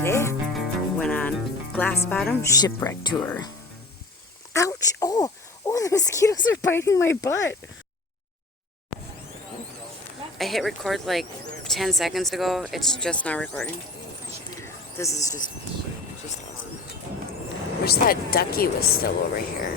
today we went on glass bottom shipwreck tour. Ouch! Oh, the mosquitoes are biting my butt. I hit record like 10 seconds ago. It's just not recording. This is just awesome. Wish that ducky was still over here.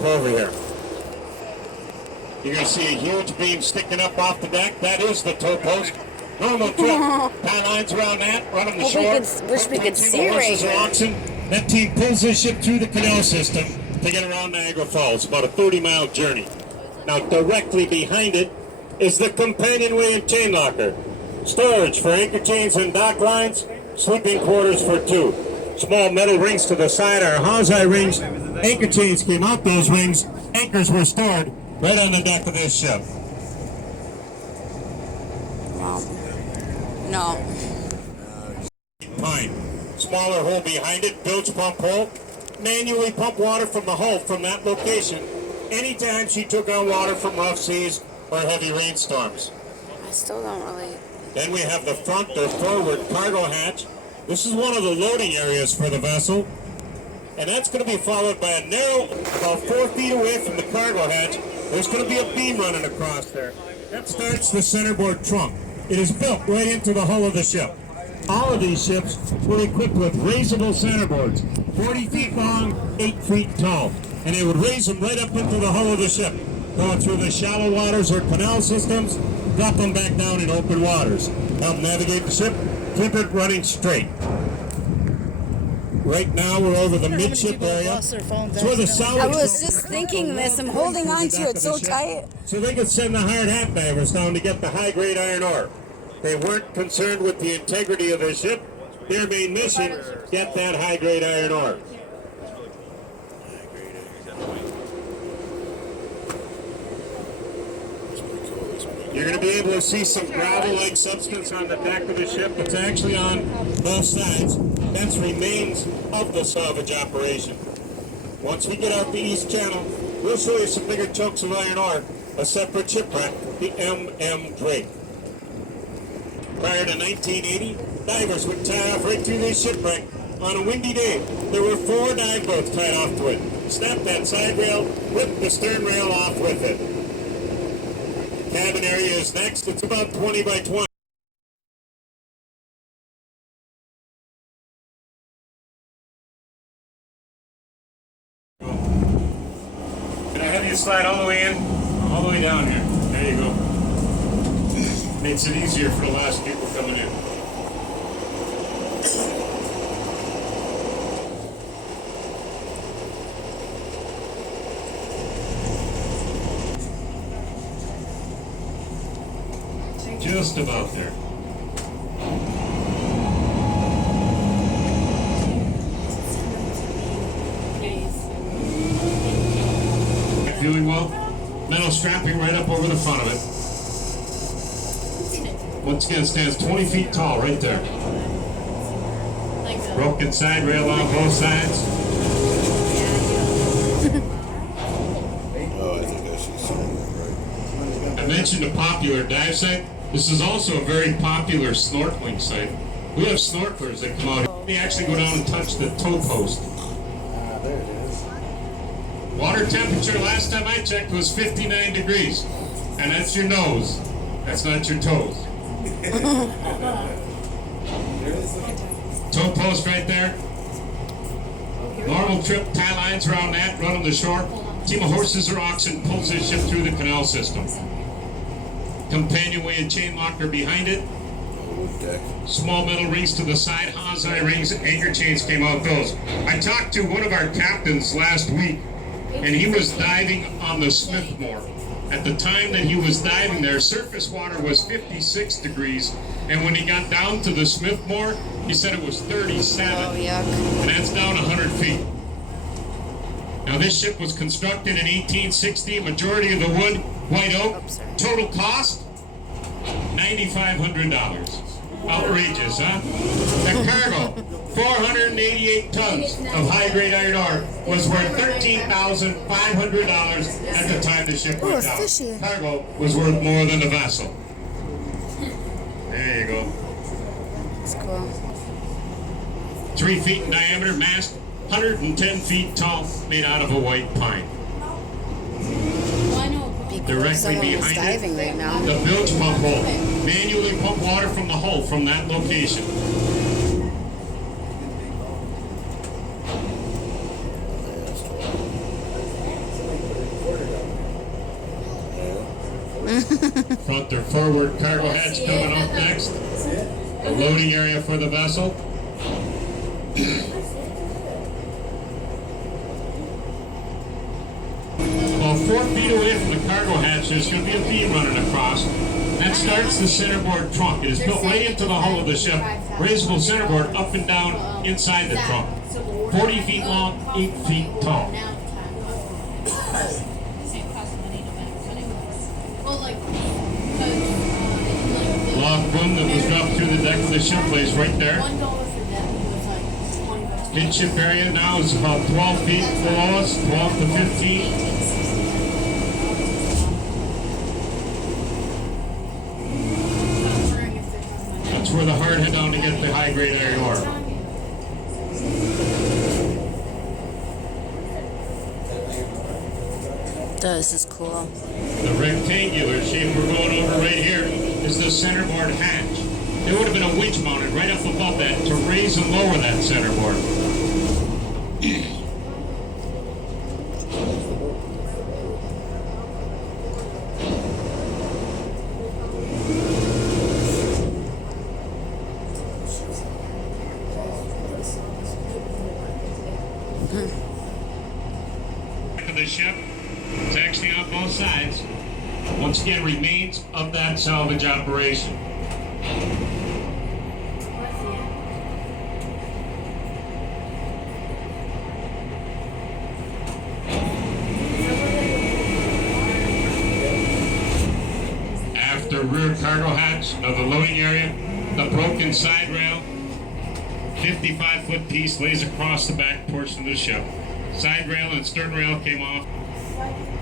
Over here. You're going to see a huge beam sticking up off the deck. That is the tow post. Normal trip. Tie lines around that, run on the shore. Wish we could see right here. That team pulls this ship through the canal system to get around Niagara Falls. About a 30-mile journey. Now, directly behind it is the companionway and chain locker. Storage for anchor chains and dock lines. Sleeping quarters for two. Small metal rings to the side are hawseye rings. Anchor chains came out those rings. Anchors were stored right on the deck of this ship. No. Pine. Smaller hole behind it, bilge pump hole. Manually pump water from the hull from that location anytime she took on water from rough seas or heavy rainstorms. I still don't really... Then we have the front or forward cargo hatch. This is one of the loading areas for the vessel. And that's going to be followed by a narrow, about 4 feet away from the cargo hatch. There's going to be a beam running across there. That starts the centerboard trunk. It is built right into the hull of the ship. All of these ships were equipped with raisable centerboards, 40 feet long, 8 feet tall. And they would raise them right up into the hull of the ship, going through the shallow waters or canal systems, drop them back down in open waters. Help navigate the ship, keep it running straight. Right now we're over the midship area. It's where the Salvage. I was just thinking this. I'm holding on to it so tight. So they could send the hard hat divers down to get the high-grade iron ore. They weren't concerned with the integrity of their ship. Their main mission, get that high-grade iron ore. You're going to be able to see some gravel-like substance on the deck of the ship. It's actually on both sides. That's remains of the salvage operation. Once we get out the East Channel, we'll show you some bigger chunks of iron ore, a separate shipwreck, the M.M. Drake. Prior to 1980, divers would tie off right through this shipwreck. On a windy day, there were 4 dive boats tied off to it. Snap that side rail, rip the stern rail off with it. Cabin area is next. It's about 20 by 20. Can I have you slide all the way in? All the way down here. There you go. Makes it easier for the last people coming in. Just about there. Feeling well? Metal strapping right up over the front of it. Once again, it stands 20 feet tall right there. Broken side rail on both sides. I mentioned a popular dive site. This is also a very popular snorkeling site. We have snorkelers that come out. They actually go down and touch the tow post. There it is. Water temperature last time I checked was 59 degrees. And that's your nose. That's not your toes. Tow post right there. Normal trip, tie lines around that, run on the shore. Team of horses or oxen pulls this ship through the canal system. Companionway and chain locker behind it. Small metal rings to the side, hawseye rings, anchor chains came out those. I talked to one of our captains last week, and he was diving on the Smithmore. At the time that he was diving there, surface water was 56 degrees, and when he got down to the Smithmore, he said it was 37. Oh, yuck. And that's down 100 feet. Now this ship was constructed in 1860, majority of the wood, white oak. Total cost, $9,500. Outrageous, huh? The cargo, 488 tons of high-grade iron ore, was worth $13,500 at the time the ship went down. Fishy. Cargo was worth more than the vessel. There you go. It's cool. 3 feet in diameter, mast 110 feet tall, made out of a white pine. Be cool if Directly someone was behind diving right now. the bilge pump hole. Manually pump water from the hull from that location. Front or forward cargo hatch coming up next. The loading area for the vessel. About 4 feet away from the cargo hatch, there's going to be a beam running across. That starts the centerboard trunk. It is built right into the hull of the ship. Raisable centerboard up and down inside the trunk. 40 feet long, 8 feet tall. Log boom that was dropped through the deck of the ship lays right there. Midship area now is about 12 feet below us, 12 to 15. That's where the hard head down to get the high-grade iron ore. This is cool. The rectangular shape we're going over right here is the centerboard hatch. There would have been a winch mounted right up above that to raise and lower that centerboard. Of the ship, it's actually on both sides. Once again, remains of that salvage operation. After rear cargo hatch of the loading area, the broken side rail, 55-foot piece lays across the back portion of the ship. Side rail and stern rail came off.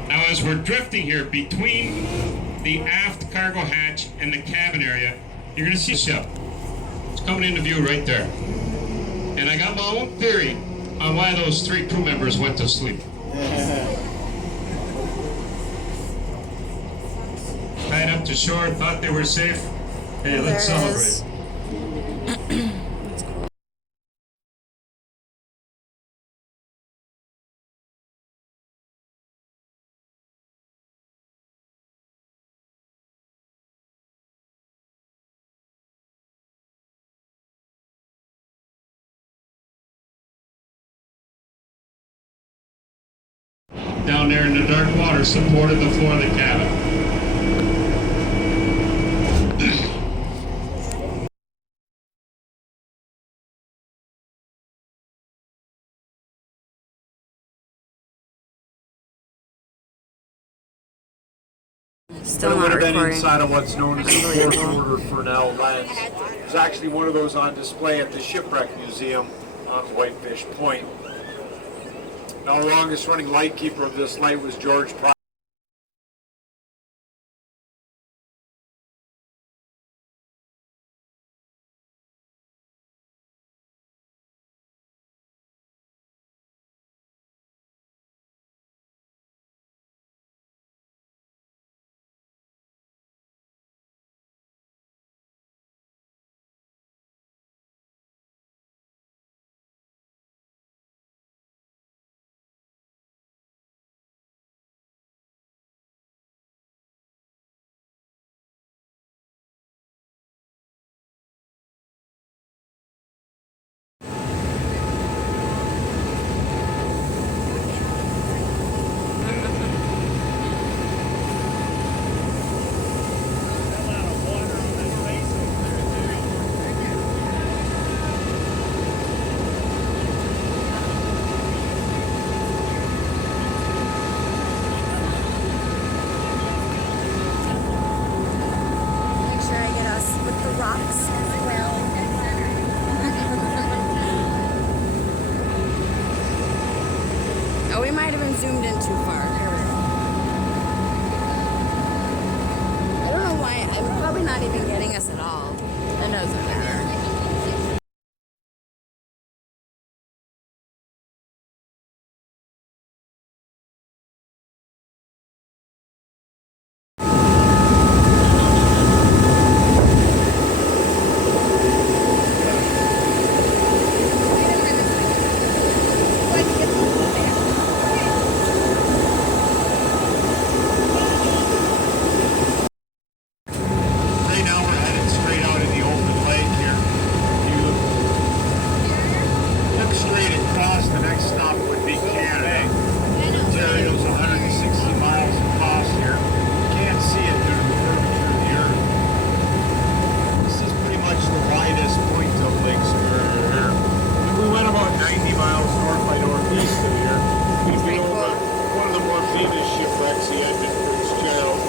Now as we're drifting here between the aft cargo hatch and the cabin area, you're going to see the ship. It's coming into view right there. And I got my own theory on why those 3 crew members went to sleep. Tied up to shore, thought they were safe. Hey, let's celebrate. Down there in the dark water supported the floor of the cabin. Still It would not have been recording. inside of what's known as the fourth order Fresnel lens. There's actually one of those on display at the Shipwreck Museum on Whitefish Point. Now, the longest running lightkeeper of this light was George Price. Make sure I get us with the rocks as well. haven't zoomed in too far. Here we go. I don't know why. I'm probably not even getting us at all. It doesn't matter. Right now we're headed straight out in the open lake here. You look straight across, the next stop would be Canada. Ontario's 160 miles across here. You can't see it due to the curvature of the earth. This is pretty much the widest point of Lake Superior here. If we went about 90 miles north by northeast of here, we'd be over one of the more famous shipwrecks, the Edmund Fitzgerald,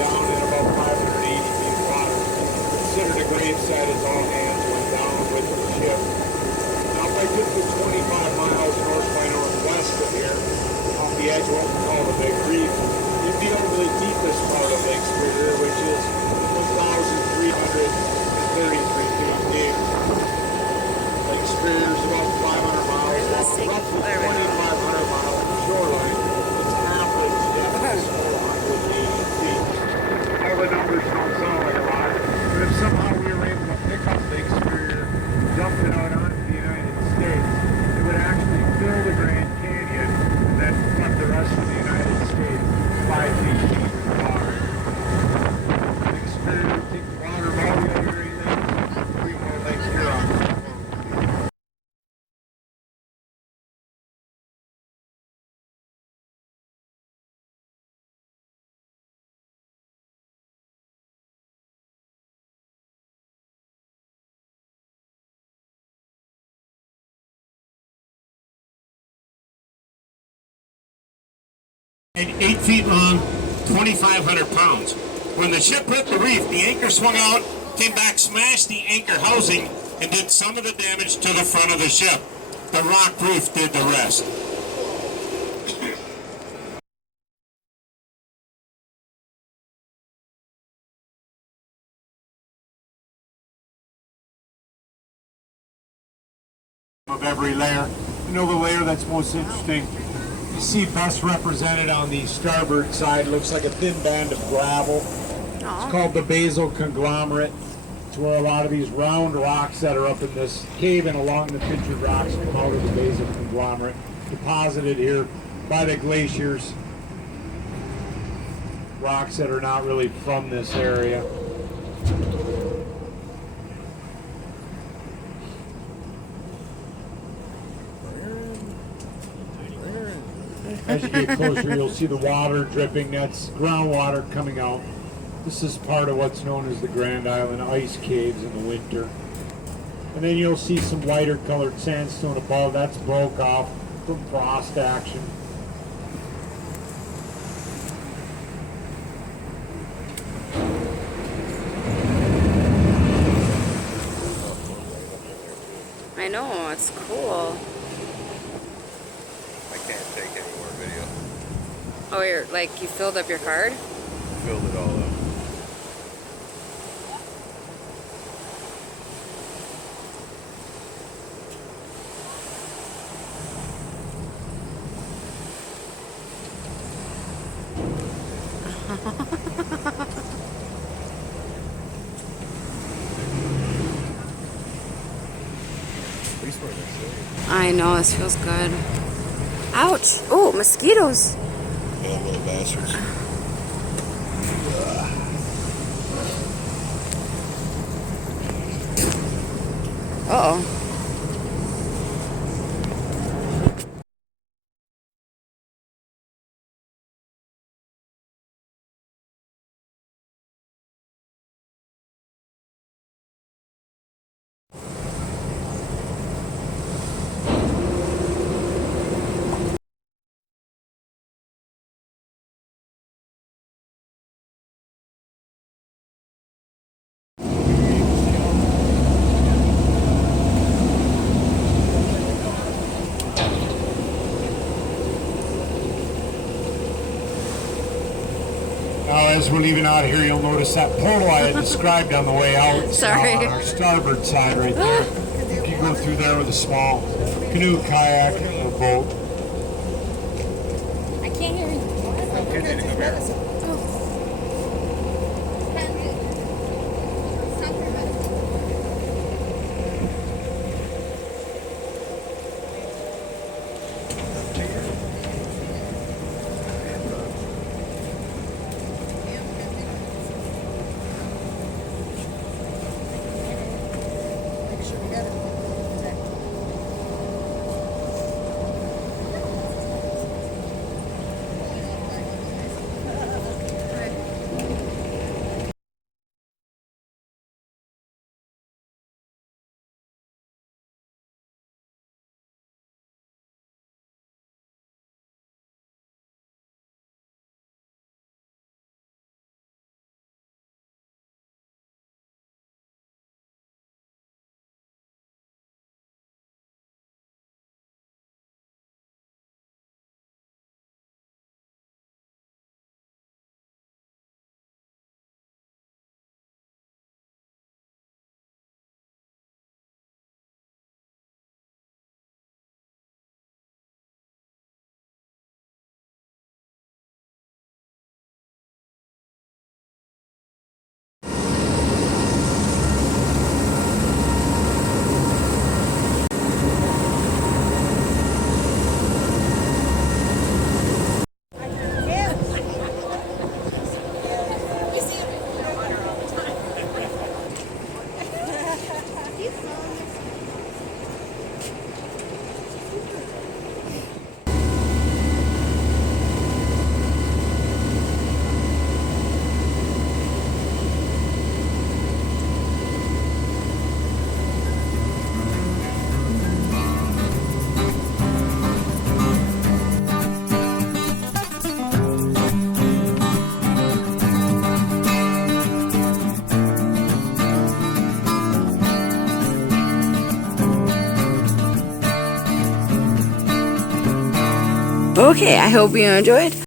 down in about 580 feet of water. Considered a gravesite as all hands went down with the ship. Now if I took the 25 miles north by northwest of here, off the edge of what we call the Big Reef, you'd be over the deepest part of Lake Superior, which is 1,333 feet deep. Lake Superior is about 500 miles long, roughly 2,500 miles shoreline. Its average depth is 480 feet. All the numbers don't sound like a lot, but if somehow we were able to pick up Lake Superior, dump it out onto the United States, it would actually fill the Grand Canyon and then flood the rest of the United States 5 feet deep in water. Lake Superior would take the water of all the other Great Lakes, 3 more lakes here on top of it. And 8 feet long, 2,500 pounds. When the ship hit the reef, the anchor swung out, came back, smashed the anchor housing, and did some of the damage to the front of the ship. The rock roof did the rest. Of every layer. You know the layer that's most interesting? You see best represented on the starboard side, looks like a thin band of gravel. It's called the basal conglomerate. It's where a lot of these round rocks that are up in this cave and along the pintured rocks come out of the basal conglomerate, deposited here by the glaciers. Rocks that are not really from this area. As you get closer, you'll see the water dripping. That's groundwater coming out. This is part of what's known as the Grand Island ice caves in the winter. And then you'll see some lighter colored sandstone above. That's broke off from frost action. I know, it's cool. I can't take any more video. Oh, you're like, you filled up your card? Filled it all up. At least we're in the city. I know, this feels good. Ouch! Oh, mosquitoes! Yeah, little bastards. Uh-oh. As we're leaving out of here, you'll notice that portal I had described on the way out. Sorry. On our starboard side right there. You can go through there with a small canoe, kayak, or boat. I can't hear you. Okay, I hope you enjoyed.